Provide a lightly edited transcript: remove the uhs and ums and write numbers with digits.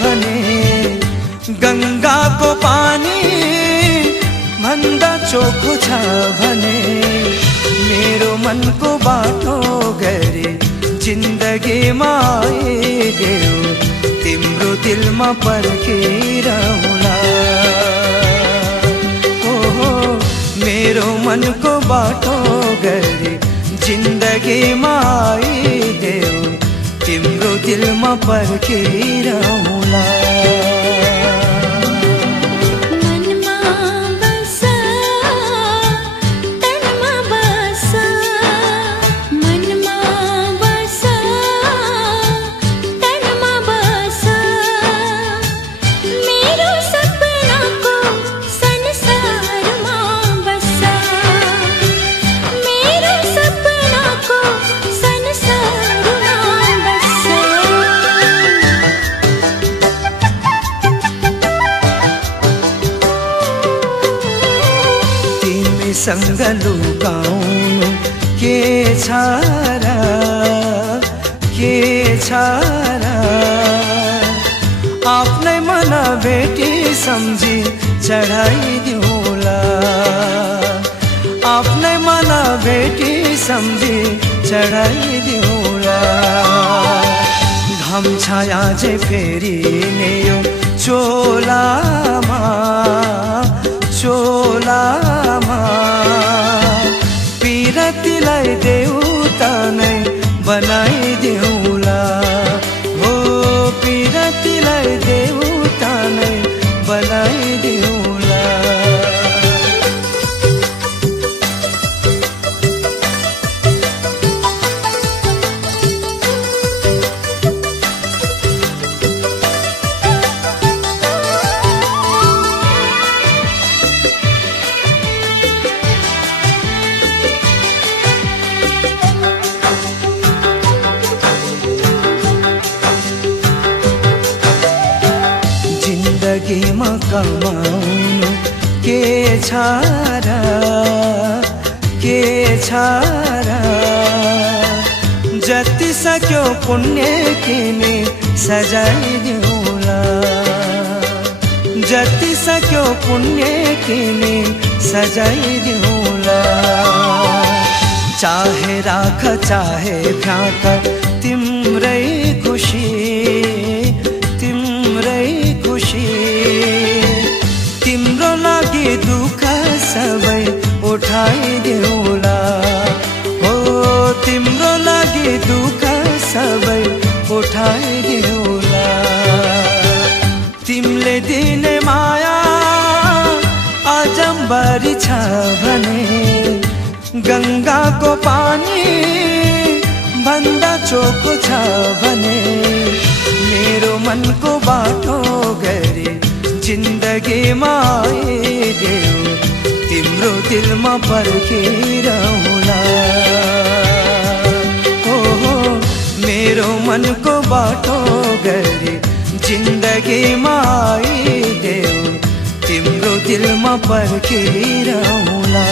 भने गङ्गाको पानी भन्दा चोखो छ भने मेरो मनको बाटो गरे जिन्दगीमा आइदेऊ तिम्रो दिलमा पर्खिरहला। ओहो मेरो मनको बाटो गरे जिन्दगीमा आइदेऊ तिम्रो दिलमा पर्खिरहला। सँग लुकाउनु के छ र आफ्नै मन भेटी सम्झी चढाइदिउला। आफ्नै मन भेटी सम्झी चढाइदिउला। घम छाया जे फेरि ने यो चोलामा पिरतीलाई देउता नै बनाइदेउला। हो पिरतीलाई देउता नै बनाइदेउला। जिन्दगीमा कमाउनु के छ र जति सक्यो पुण्य किने सजाइदिउला। जति सक्यो पुण्य किने सजाइदिउला। चाहे राख चाहे फ्याँक तिम्रै खुसी तिम्रो लागि दुःख सबै उठाइदेउला। हो तिम्रो लागि दुःख सबै उठाइदेउला। तिमीले दिने माया अजम्बरी छ भने गङ्गाको पानी भन्दा चोखो छ भने मेरो मनको बाटो गरे जिन्दगीमा आइदेऊ तिम्रो दिलमा पर्खिरहला। ओहो मेरो मनको बाटो गरे जिन्दगीमा आइदेऊ तिम्रो दिलमा पर्खिरहला।